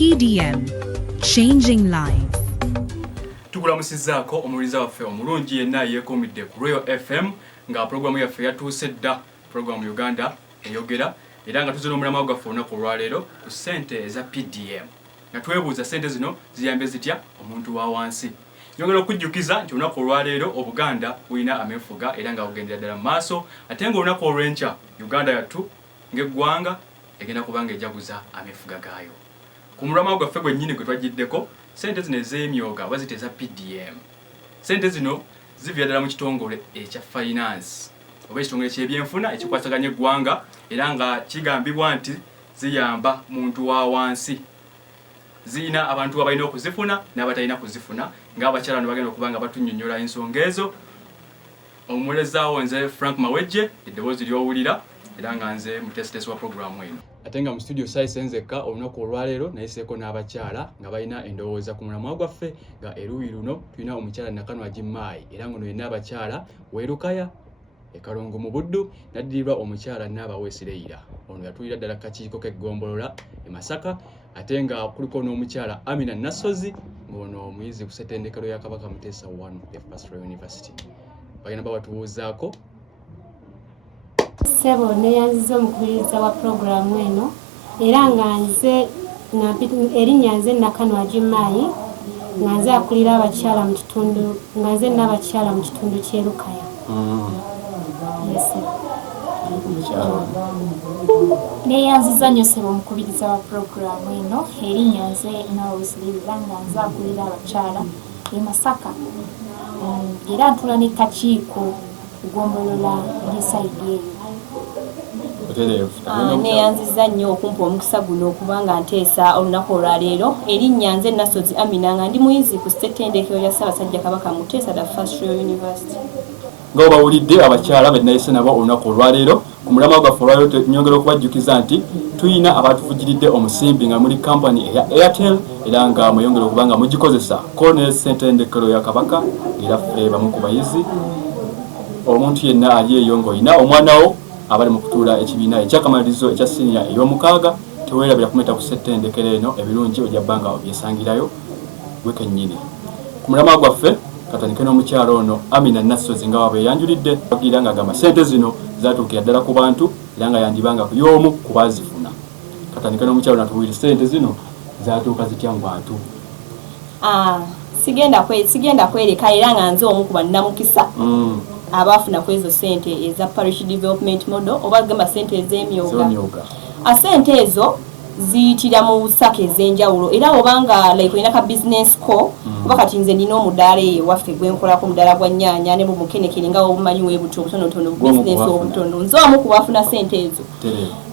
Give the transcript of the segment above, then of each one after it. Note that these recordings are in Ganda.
PDM, changing lives. Tukulamusizaako omuliza waffe omulungi yenna yeekuumidde ku Royal FM nga programu yaffe yatuuse dda programu Uganda eyogera era nga tuzina omulamwa gwaffe olunaku olwaleero ku ssente eza PDM nga twebuuza ssente zino ziyambe zitya omuntu wa wansi. Nyongera okujjukiza nti olunaku olwaleero Obuganda bulina ameefuga era nga bugendera ddala mu maaso ate nga olunaku olw'enkya Uganda yattu ng'eggwanga egenda kubanga ejaguza ameefuga gaayo. Ku mulamwa gwaffe gwennyini gwe twagiddeko ssente zino ez'emyoga oba zite eza PDM. Ssente zino zivira ddala mu kitongole ekya finance oba ekitongole ky'ebyenfuna ekikwasaganya eggwanga era nga kigambibwa nti ziyamba muntu wa wansi. Ziyina abantu abalina okuzifuna n'abatalina kuzifuna ng'abakyala bano bagenda okuba nga batunnyonnyola ensonga ezo. Omuweerezaawo nze Frank Mawejje eddoboozi ly'owulira era nga nze muteesiteesi wa puroguramu eno. Ate nga mu studio saayise nzekka olunaku olwaleero nayiseeko n'abakyala nga balina endowooza ku mulamwa gwaffe nga eruuyi luno tulina omukyala Nakanwa Jimai era ngono yenna abakyala Weerukaya Kalongo mu Buddu n'addirirwa omukyala Naabaweesireira ono yatulira ddala kakiiko k'eggombolola e Masaka ate nga kuliko n'omukyala Amina Nassozi ng'ono omuyizi ku ssettendekero ya Kabaka Muteesa I ya Pastoral University. Bagenda babatubuuzaako. Sebo neyanziza omukubiriza wa programu eno era nga nze erinnya nze Nakanwa Jimai nga nze akulira abakyala mu kitundu nga nze n'abakyala mu kitundu ky'Erukaya. Neyanziza nnyo Sebo omukubiriza wa programu eno erinnya nze Naabaweesireira nga nze akulira abakyala e Masaka era ntula ne kakiiko kugombolola ly'esayidi eyo. Neyanziza nnyo okumpa omukisa guno okubanga nteesa olunaku olwaleero erinnya nze Nassozi Amina nga ndi muyizi ku ssettendekero ya Ssaabasajja Kabaka Muteesa da Pastoral University. Nga bawulidde abakyala be nayise nabo olunaku olwaleero ku mulamwa gwaffe olwaleero nyongera okubajjukiza nti tuyina abatuvugiridde omusimbi nga muli kampani eya Airtel era nga mweyongera okuba nga mugikozesa Colonel ssettendekero ya Kabaka era ffe bamu ku bayizi omuntu yenna ali eyo ng'olina omwana wo abali mu kutuula ekibiina ekyakamalirizo ekya siniya ey'omukaaga teweerabira kumeta ku ssettendekero eno ebirungi ojja bbanga obyesangirayo gwe kennyini. Ku mulamwa gwaffe katandike n'omukyalo ono Amina Nassozi nga wabeeyanjulidde bagira nga agamba ssente zino zaatuukira ddala ku bantu era nga yandibanga ku y'omu ku baazifuna. Katandike n'omukyalo natubuulire ssente zino zaatuuka zitya mu bantu. Sigenda kwereka era nga nze omu ku bannamukisa abaafuna ku ezo ssente eza parish development model oba gamba ssente ez'emyoga. Ssente ezo ziyitira mu ssaka ez'enjawulo era obanga like olina ka business co oba kati nze nina omudaala eyo waffe gwenkolako omudaala gwa nnyaanya ne bumukenekere nga obumanyi weebuti obutonotono business obutono nze omu ku baafuna ssente ezo.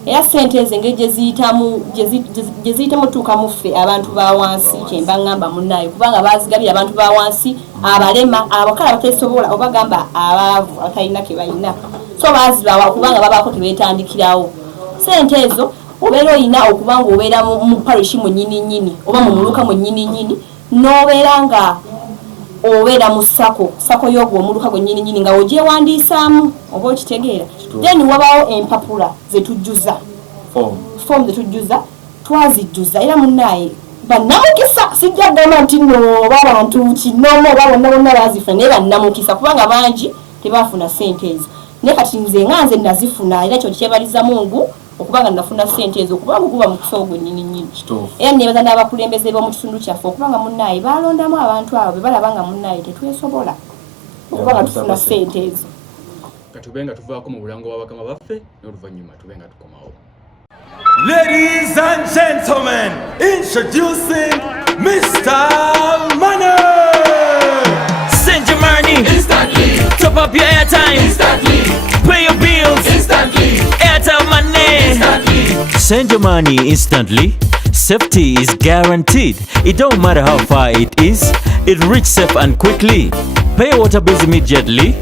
Era ssente ezo engeri gye ziyitamu tuuka mu ffe abantu ba wansi kyemba ngamba munnaayo kubanga baazigabira abantu ba wansi abalema abakala bateesobola oba gamba abaavu abatalina ke balina so baazibawa kubanga babaako tebeetandikirawo. Ssente ezo obeera olina okuba nga obeera mu parish mu nnyini oba mu muluka mu nnyini n'obeera nga obeera mu sako y'ogwo omuluka gwe nnyini nga ogyewandiisaamu oba okitegeera. Then wabaawo empapula zetujjuza form zetujjuza twazijjuza era munnaaye bannamukisa sijja ggamba nti nno oba abantu kinoomu oba bonna baazifuna naye bannamukisa kubanga bangi tebaafuna ssente ezo naye kati nze nga nze nazifuna era kyo kyebaliza Mungu okubanga nafuna ssente ezo okubanga okuba mu kisawo gwe nnyini. Era neebaza n'abakulembeze b'omu kitundu kyaffe okubanga munnaaye balondamu abantu abo be balaba nga munnaaye tetwesobola okubanga tufuna ssente ezo. Katube nga tuvaako mu bulango bwa bakama baffe n'oluvannyuma tube nga tukomawo. Ladies and gentlemen, introducing Mr. Money! Send your money instantly. Top up your airtime instantly. Pay your bills instantly. Airtel Money instantly. Send your money instantly. Safety is guaranteed. It don't matter how far it is. It reaches safe and quickly. Pay your water bills immediately.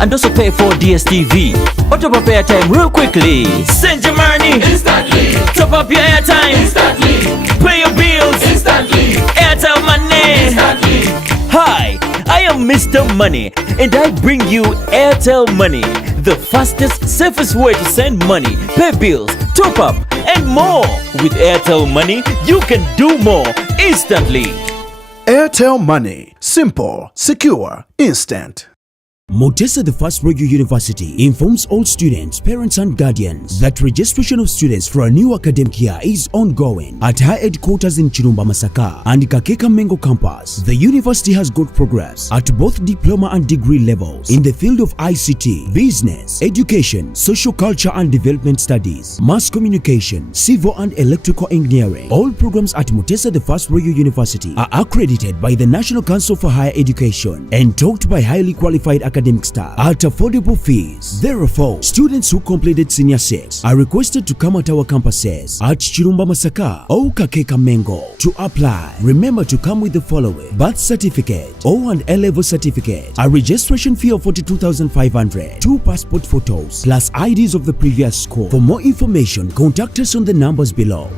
And also pay for DSTV. Or top up airtime real quickly. Send your money instantly. Top up your airtime instantly. Pay your bills instantly. Airtel Money instantly. Hi, I am Mr. Money and I bring you Airtel Money, the fastest, safest way to send money, pay bills, top up and more. With Airtel Money, you can do more instantly. Airtel Money. Simple, secure, instant. Mutesa the First Royal University informs all students, parents and guardians that registration of students for a new academic year is ongoing at her headquarters in Chirumba Masaka and Kakeka Mengo campus. The university has got progress at both diploma and degree levels in the field of ICT, business, education, social culture and development studies, mass communication, civil and electrical engineering. All programs at Mutesa the First Royal University are accredited by the National Council for Higher Education and taught by highly qualified academic staff at affordable fees. Therefore, students who completed Senior 6 are requested to come at our campuses at Chirumba Masaka or Kakeka Mengo to apply. Remember to come with the following: birth certificate, O and A-level certificate, a registration fee of 42,500, 2 passport photos, plus IDs of the previous school. For more information, contact us on the numbers below.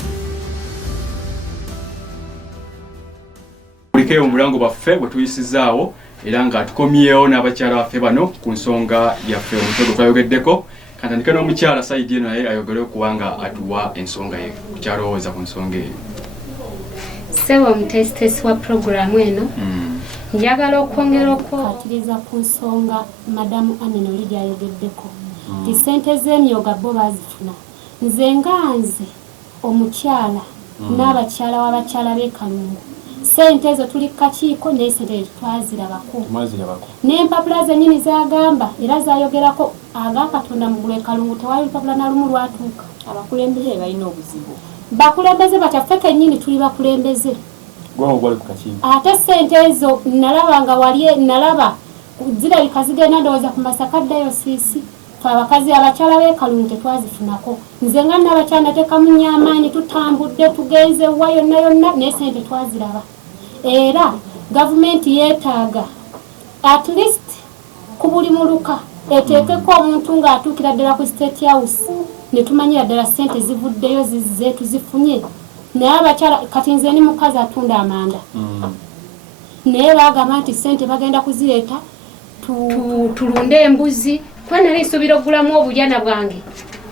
Kulikeyo omulango baffe bwe tuyisizaawo era nga tukomyewo n'abakyala baffe bano ku nsonga yaffe omutego twayogeddeko. Katandike n'omukyala Saidi eno naye ayogere kubanga atuwa ensonga ye kukyalowooza ku nsonga eyo. Sewa omutesitesi wa programu eno njagala okwongera okukwatiriza ku nsonga madamu Amina oli gyayogeddeko ti ssente z'emyoga bo baazifuna. Nze nga nze omukyala n'abakyala w'abakyala b'e Kalungu sente ezo tuli kakiiko n'esente twazirabako n'empapula zennyini zagamba era zayogerako agakatonda mu ggulu e Kalungu tewali lupapula na lumu lwatuuka. Abakulembeze balina obuzibu. Bakulembeze bakyaffe kennyini tuli bakulembeze. Ate sente ezo nalaba wali nalaba zirabika zigenda ndowooza ku Masaka dayosisi abakazi abakyala b'e Kalungu tetwazifunako. Nze nga n'abakyala natekamu nnyo amaanyi tutambudde tugenze wa yonna yonna naye sente twaziraba. Era gavumenti yeetaaga at least ku buli muluka eteekeko omuntu ng'atuukira ddala ku State House ne tumanyira ddala sente zivuddeyo zizze tuzifunye. Naye abakyala kati nze ni mukazi atunda amanda naye baagamba nti sente bagenda kuzireeta tulunde embuzi kwana nsuubira okugulamu obulyana bwange.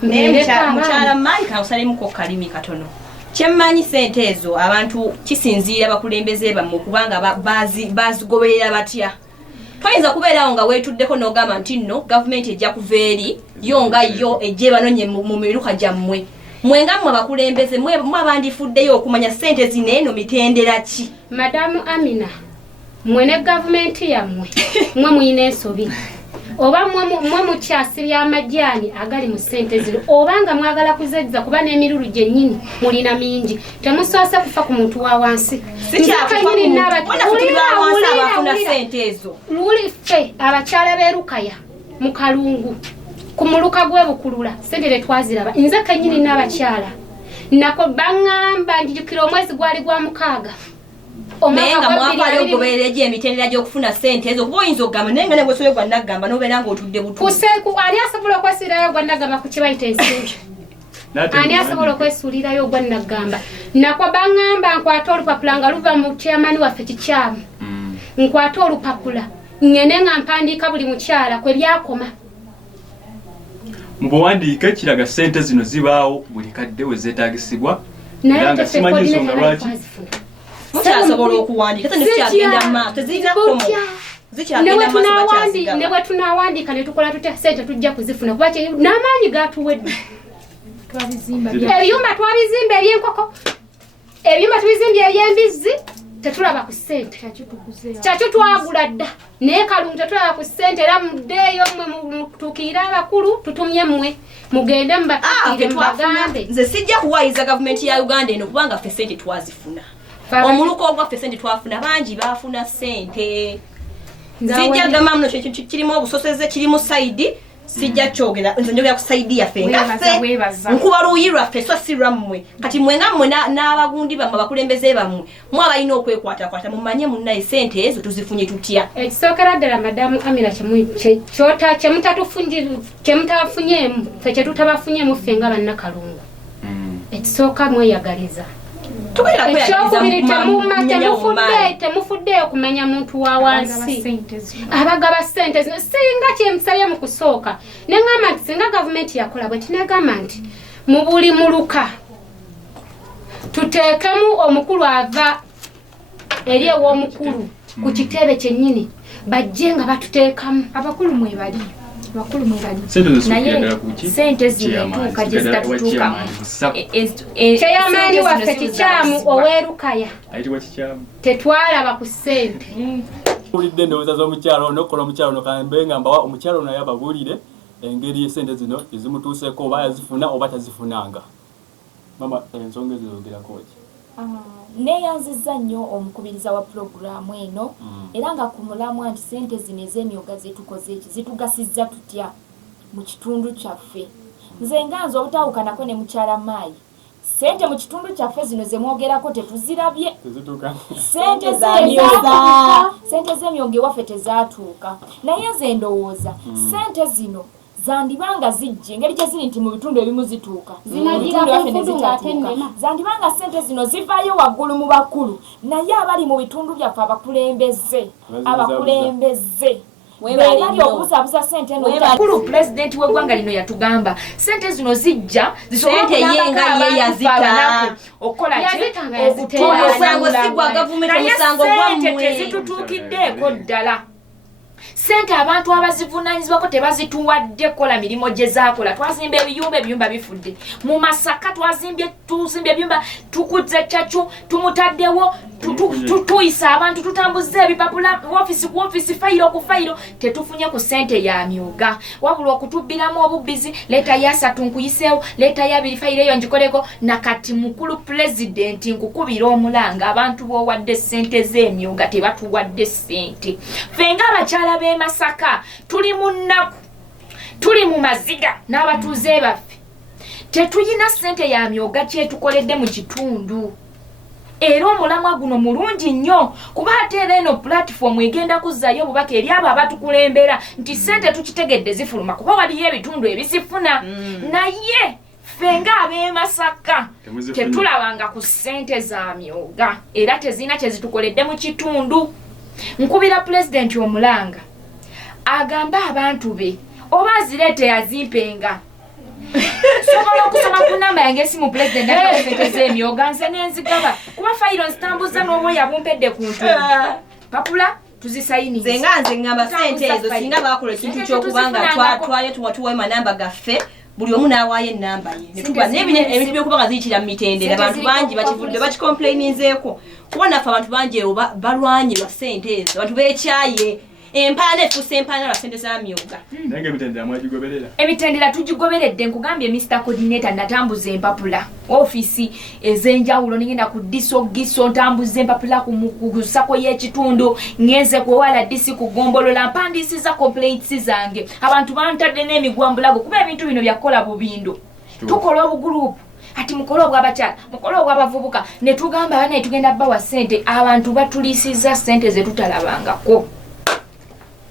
Mukyala Mike awusalimuko kalimi katono. Kyemmanyi sente ezo abantu kisinziira bakulembeze bammwe kubanga bazigoberera batya. Twayinza kubeerawo nga weetuddeko n'ogamba nti nno gavumenti ejja kuva eri yo nga yo ejje banonye mu miruka gyammwe. Mwe nga mmwe abakulembeze mwe abandifuddeyo okumanya sente zino eno mitendera ki. Madamu Amina, mwe ne gavumenti yammwe mwe muyina ensobi. Oba mwe mukyasibya amajjaani agali mu ssente zino obanga mwagala kuzezza kuba n'emirulu gyennyini mulina mingi temusoose kufa ku muntu wa wansi. Luli ffe abakyala b'e Lukaya mu Kalungu ku muluka gw'Ebukulula sente tetwaziraba. Nze kennyini n'abakyala nako baŋŋamba njijukira omwezi gwali gwa 6 Omenga mwakwayo goberera gye emitendera gy'okufuna sente ezo kuba oyinza okugamba naye nga ne bwesobola gwa nagamba n'obeera ng'otudde butu. Kuseeku ani asobola okwesiirayo gwa nagamba ku kibayita ensimbi? Ani asobola okwesuulirayo gwa nagamba? Nakwa baŋŋamba nkwate olupapula nga luva mu chairman waffe kikyamu. Nkwate olupapula ngende nga mpandiika buli mukyala kwe byakoma. Mu buwandiike kiraga sente zino zibaawo buli kadde we zeetaagisibwa era nga simanyi nsonga lwaki. Mukyasobola okuwandiika tezikyagenda maaso tezirina komo zikyagenda maaso bakyaziga. Ne bwe tunaawandiika ne tukola tutya sente tujja kuzifuna kuba n'amaanyi gaatuwedde. Ebiyumba twabizimba eby'enkoko ebyumba tubizimbye eby'embizzi tetulaba ku ssente kyakyo twagula dda naye Kalungu tetulaba ku ssente era muddeeyo mmwe mutuukirire abakulu tutumye mmwe mugende mubatuukirire mubagambe. Nze sijja kuwayiza gavumenti ya Uganda eno kubanga ffe ssente twazifuna. Omuluko ogwaffe ssente twafuna bangi baafuna ssente. Sijja gamba muno kirimu obusoseze kirimu sayidi sijja kyogera nze njogera ku sayidi yaffe ngaffe nkuba luuyi lwaffe so si lwammwe kati mwenga mmwe n'abagundi bammwe abakulembeze bammwe mwe abalina okwekwatakwata mumanye munnaye ssente ezo tuzifunye tutya. Ekisookera ddala Madamu Amina kyemutafunyeemu ffe kyetutabafunyeemu ffe nga bannakalungu ekisooka mweyagaliza. Ekyokubiri temufuddeyo kumanya muntu wa wansi abagaba ssente zino singa kyemusabye mu kusooka neŋŋamba nti singa gavumenti yakola bwe tinagamba nti mu buli muluka tuteekemu omukulu ava eri ew'omukulu ku kitebe kyennyini bajje nga batuteekamu abakulu mwe bali naye sente zituuka gye zitatutuuka kyeyamaani waffe kikyamu ow'erukaya tetwalaba ku ssente ulidde endowooza z'omukyalo ono kola omukyalo ono kambe nga mbawa omukyalo ono yababuulire engeri esente zino ezimutuuseeko oba yazifuna oba tazifunanga. Mama ensonga ezizogerako ki? Neeyanzizza nnyo omukubiriza wa pulogulaamu eno era nga ku mulamwa nti ssente zino ez'emyoga zetukoze eki zitugasizza tutya mu kitundu kyaffe. Nze nganze obutawukanako ne mukyala Maayi ssente mu kitundu kyaffe zino ze mwogerako tetuzirabye. Ssente z'emyoga ewaffe tezaatuuka naye nze ndowooza ssente zino zandibanga zijje engeri gye ziri nti mu bitundu ebimu zituuka zandibanga ssente zino zivaayo waggulu mu bakulu naye abali mu bitundu byaffe abakulembeze bali okubuzabuza ssente nokulu pulezidenti w'eggwanga lino yatugamba ssente zino zijja zitutuukiddeeko ddala. Sente abantu abazivunaanyizibwako tebazituwadde kola mirimo gye zaakola. Twazimba ebiyumba bifudde mu Masaka, tuzimbye ebyumba tukuze Chachu tumutaddewo tuyisa abantu tutambuze ebipapula office ku office fayiro ku fayiro tetufunye ku sente ya myoga wabula okutubbiramu obubbizi leta ya 3 nkuyiseewo leta ya 2 fayiro eyo ngikoleko nakati mukulu president nkukubira omulanga abantu bowadde sente z'emyoga tebatuwadde sente. Fenga abakyala b'e Masaka tuli mu nnaku tuli mu maziga n'abatuuze baffe tetuyina sente ya myoga kyetukoledde mu kitundu. Era omulamwa guno mulungi nnyo kuba ate eno platform egenda kuzzayo obubaka eri abo abatukulembera nti ssente tukitegedde zifuluma kuba waliyo ebitundu ebizifuna naye fenga ab'e Masaka tetulabanga ku ssente za myoga era tezina kyezitukoledde mu kitundu. Nkubira pulezidenti omulanga agamba abantu be oba azireete yazimpenga sobola okusoma ku namba yange esimu pulezidenti ssente z'emyoga nze n'enzigaba kuba fayiro nzitambuza n'obwoya bumpedde ku ntundu papula tuzisayiniza. Nze ngamba ssente ezo singa baakola ekintu ky'okubanga twayo tuwatuwayo manamba gaffe buli omu n'awaayo ennamba ye netuba n'ebintu by'okubanga ziyitira mu mitendera abantu bangi bakivudde bakikomplaininzeeko kuba naffe abantu bangi eyo balwanye lwa ssente ezo abantu beekyaye empaana efuuse empaana lwa ssente za myoga. Nange emitendera mwagigoberera? Emitendera tugigoberedde nkugambye Mr. Coordinator natambuza empapula office ez'enjawulo nigenda ku giso ntambuza empapula ku sako y'ekitundu ngenze ku wala disi kugombolola mpandiisiza complaints zange abantu bantadde n'emigwambulago kuba ebintu bino byakola bubindo tukola obugurupu ati mukolo obw'abakyala mukolo obw'abavubuka ne tugamba bana tugenda bawa ssente abantu batuliisiza ssente ze tutalabangako.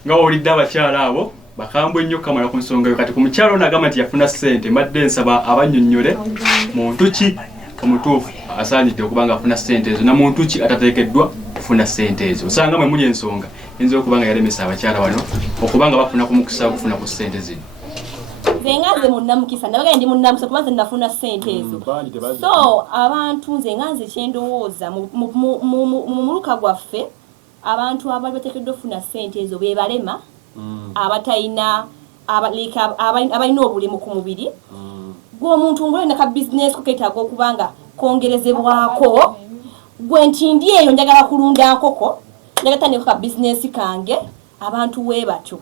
Nga olidde abakyala abo bakambwe nnyo kamala ku nsonga yo kati ku mukyalo nagamba nti yafuna ssente mbadde nsaba abannyonnyole muntu ki omutuufu asaanidde okuba nga afuna ssente ezo na muntu ki atateekeddwa kufuna ssente ezo. Osanga mwe muli ensonga eyinza okuba nga yalemesa abakyala bano okuba nga bafuna ku mukisa okufuna ku ssente zino. Nze nganze munnamukisa nabaga ndi munnamukisa kuba nze nafuna ssente ezo. So abantu nze nganze kyendowooza mu muluka gwaffe abantu abali bateekeddwa okufuna ssente ezo be balema abatalina abalina obulemu ku mubiri gwe omuntu ng'olina ka bizinesi ko keetaaga okubanga kongerezebwako gwe nti ndi eyo njagala kulunda nkoko njagala tandika ka bizinesi kange abantu we batyo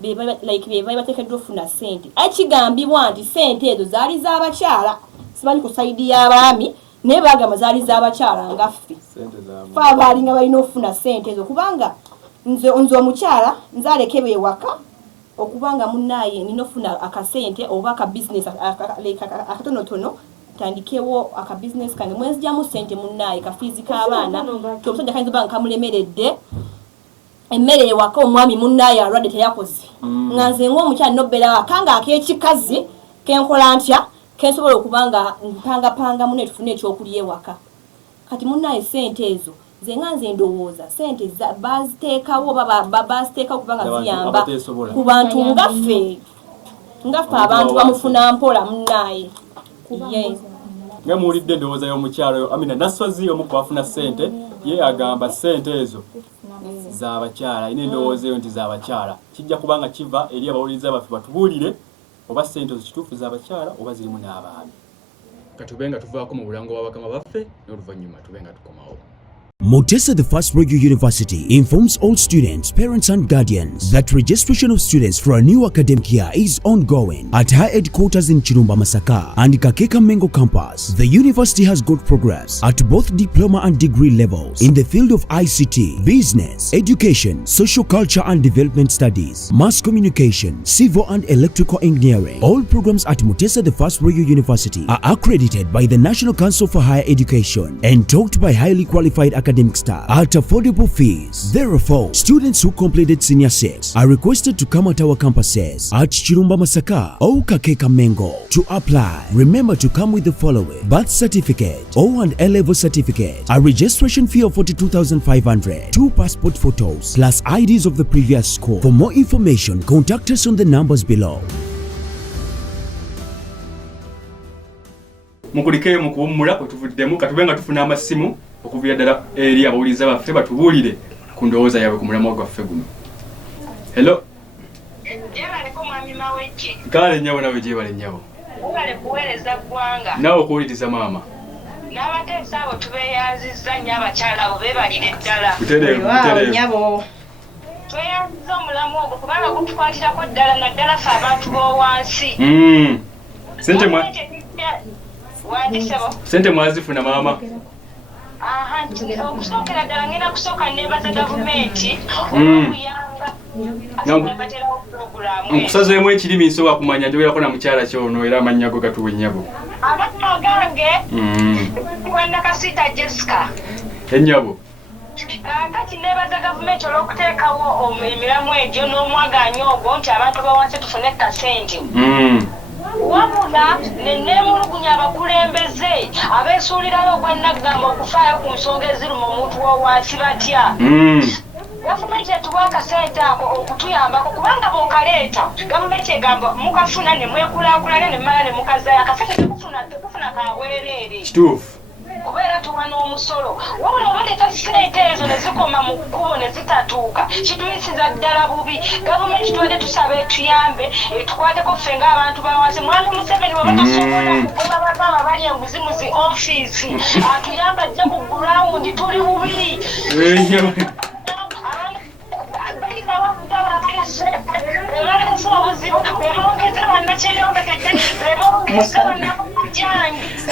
be bali bateekeddwa okufuna ssente. Ekigambibwa nti ssente ezo zaali z'abakyala simanyi ku sayidi y'abaami naye bagamba zaali z'abakyala ngaffe fe abaalinga balina okufuna ssente ezo kubanga nze omukyala nze alekebwa ewaka okubanga munnaaye nina okufuna akasente oba akabizinesi akatonotono tandikewo akabizinesi kange mwenzijjamu ssente munnaaye kafiizi k'abaana ti omusajja kayinza obanga kamulemeredde emmere ewaka omwami munnaaye alwadde teyakoze nga nze ng'omukyala nobbera waka nga ak'ekikazi kenkola ntya kensobola okubanga mpangapanga mune tufune ekyokulya ewaka kati munnaaye ssente ezo nze nga nze ndowooza ssente baziteekawo baziteekawo kubanga ziyamba ku bantu ngaffe abantu bamufuna mpola munnaaye nga muwulidde endowooza y'omukyalo Amina Nasozi omu ku bafuna ssente ye agamba ssente ezo z'abakyala ayina endowooza eyo nti z'abakyala kijja kubanga kiva eri abawuliriza baffe batubuulire oba ssente ezo kituufu z'abakyala oba zirimu n'abaami katube nga tuvaako mu bulango bwa bakama baffe n'oluvannyuma tube nga tukomawo. Mutesa the First Royal University informs all students, parents and guardians that registration of students for a new academic year is ongoing at her headquarters in Chirumba Masaka and Kakeka Mengo campus. The university has got progress at both diploma and degree levels in the field of ICT, business, education, social culture and development studies, mass communication, civil and electrical engineering. All programs at Mutesa the First Royal University are accredited by the National Council for Higher Education and taught by highly qualified academic staff at affordable fees. Therefore, students who completed Senior 6 are requested to come at our campuses at Chirumba Masaka or Kakeka Mengo to apply. Remember to come with the following: birth certificate or an A-level certificate, a registration fee of 42,500, 2 passport photos plus IDs of the previous school. For more information, contact us on the numbers below. Mukulikeyo mu kuwummula kwe tuvuddemu katube nga tufuna amasimu okuvira ddala eri abawuliriza baffe batubuulire ku ndowooza yaabwe ku mulamwa gwaffe guno. Hello. Jebaleko mwami mawejje. Kale nnyabo nawe gyebale nnyabo. Ubale kuweereza ggwanga. Nawe okuwuliriza maama. N'abateesa abo tubeeyazizza nnyo abakyala abo beebalire ddala. Butereevu. Nnyabo. Tweyanziza omulamu ogwo kubanga gutukwatirako ddala naddala ffe abantu b'owansi. Sente mwazifuna maama. Okusookera ddala ngenda kusooka neebaza gavumenti okuyamba abaterawo pulogulaamu. Nkusazeemu ekirimi nsobola kumanya njogerako na mukyala kyono era amannya go gatuwe nnyabo. Amannya gange Nakasiita Jessica. Ennyabo. Kati neebaza gavumenti olw'okuteekawo emiramu egyo n'omwagaanya ogwo nti abantu bawansi tufune kasente. Wabula neemulugunya abakulembeze abeesuulirayo ogwannagamba okufaayo ku nsonga eziruma omuntu w'owansi batya. Gavumenti etuwa akasente ako okutuyambako kubanga bw'okaleeta gavumenti egamba mukafuna ne mwekulaakulanya ne mmala ne mukazaayo akasente tekufuna kabwereere. Kituufu. Kubeera tuwa n'omusolo wabula obaleeta sente ezo ne zikoma mu kkubo ne zitatuuka kituyisiza ddala bubi. Gavumenti tuwadde tusaba etuyambe etukwateko ffe ng'abantu bawansi. Mwami Museveni bwe batasobola kugoba bamaama bali enguzi mu zi ofiisi atuyamba ajja ku gurawundi tuli bubiri.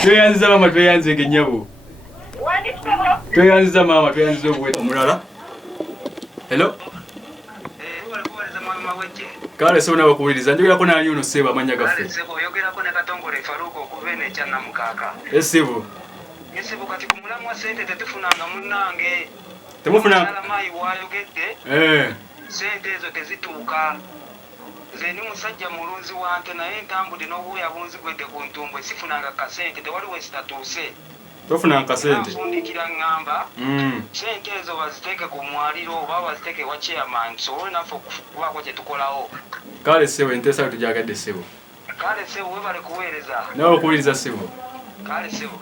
Tweyanziza maama tweyanzege nnyabo. Tweyanziza maama tweyanziza obuweta omulala. Hello. Kale so nawe kuwuliriza njogerako naani ono ssebo amanya gaffe. Oyogerako ne Katongole Faruko okuva eno ekya Namukaaka. Essibo. Essibo kati ku mulamu wa ssente tetufunanga munnange. Temufunanga. Mayi wayogedde. Ssente ezo tezituuka. Nze ni musajja mulunzi wante naye ntambudde n'obuuya bunzigwedde ku ntumbwe sifunanga kasente tewali we sitatuuse. Tofunanga kasente. Nfundikira ngamba ssente ezo baziteeke ku mwaliro oba baziteeke wa chairman sobole naffe okubaako kye tukolawo. Kale ssebo enteesa yo tugyagadde ssebo. Kale ssebo webale kuweereza. Nawe okuwuliriza ssebo. Kale ssebo.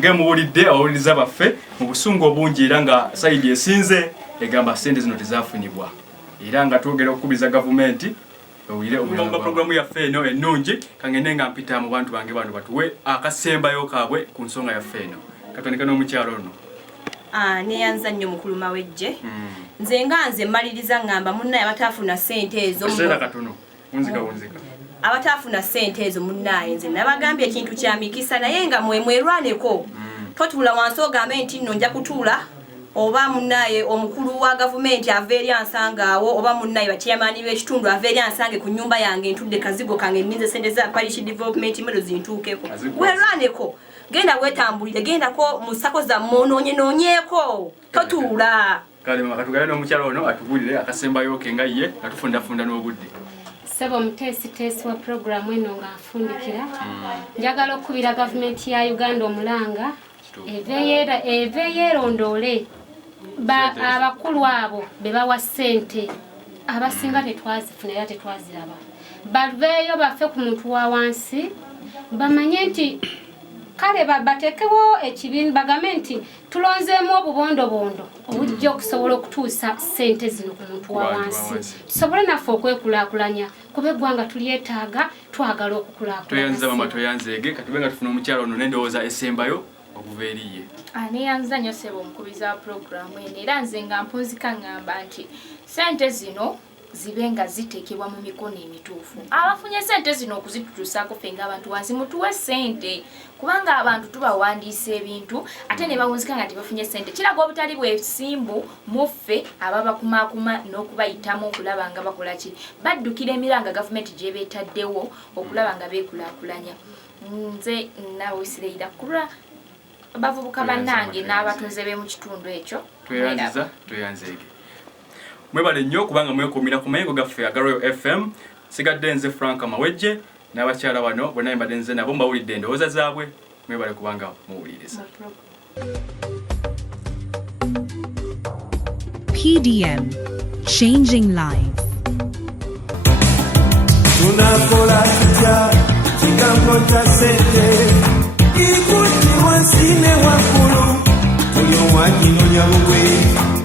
Ngemuwulidde abawuliriza baffe mu busungu obungi era nga sayidi esinze egamba ssente zino tezaafunibwa. Era nga twogera okukubiza gavumenti owulire omulamba programu yaffe eno ennungi kangende nga mpita mu bantu bange bano batuwe akasembayo kaabwe ku nsonga yaffe eno. Katondeka n'omukyalo ono. Neyanza nnyo mukulu mawejje. Nze mmaliriza ngamba munnaye abataafuna ssente ezo. Kaseera katono. Wunzika. Abataafuna ssente ezo munnaye nze nabagambye ekintu kya mikisa naye nga mwerwaneko. Totula wansi ogambe nti nno nja kutuula oba munnaye omukulu wa gavumenti ava eri ansangaawo oba munnaye bachairman b'ekitundu ava eri ansange ku nnyumba yange ntudde kazigo kange nninze ssente za parish development mero zintuukeko. Werwaneko. Genda wetambulire gendako mu ssako zammwe onoonyeeko totuula. Kale mama katugale n'omukyalo ono atubulire akasembayo ke nga ye atufundafunda n'obudde. Sebo mutesi wa programu eno nga afundikira. Njagala okubira gavumenti ya Uganda omulanga eve yerondoole abakulu abo bebawa ssente abasinga tetwazifuna era tetwaziraba. Baveeyo baffe ku muntu wa wansi bamanye nti kale batekewo ekibiina bagambe nti tulonzeemu obubondobondo obujja okusobola okutuusa ssente zino ku muntu wa wansi tusobole naffe okwekulaakulanya kuba eggwanga tulyetaaga twagala okukulaakulanya toyanzeege katube nga tufuna omukyalo ono n'endowooza esembayo okuva eriye neyanza nnyo ssebo omukubiza wa puroguramu eno era nze nga mpunzika ngamba nti ssente zino zibe nga ziteekebwa mu mikono emituufu abafunye ssente zino okuzitutuusaako ffe ng'abantu wansi mutuwe ssente kubanga abantu tubawandiisa ebintu ate ne bawunzika nga tebafunye ssente kiraga obutali bwesimbu muffe ababakumaakuma n'okubayitamu okulaba nga bakola ki baddukira emiranga gavumenti gye beetaddewo okulaba nga beekulaakulanya nze naawe Wisireira kulwa bavubuka bannange n'abatunze b'emu kitundu ekyo tweyanzeege mwebale nnyo kubanga mwekumira ku mayengo gaffe aga Royal FM sigadde nze Frank Mawejje n'abakyala bano bonna mbadde nze nabo mbawulidde endowooza zaabwe mwebale kubanga muwuliriza PDM, changing lives. Tunakola tutya kigambo kya ssente ikuti wansine waggulu tuli omwakinonya bugwe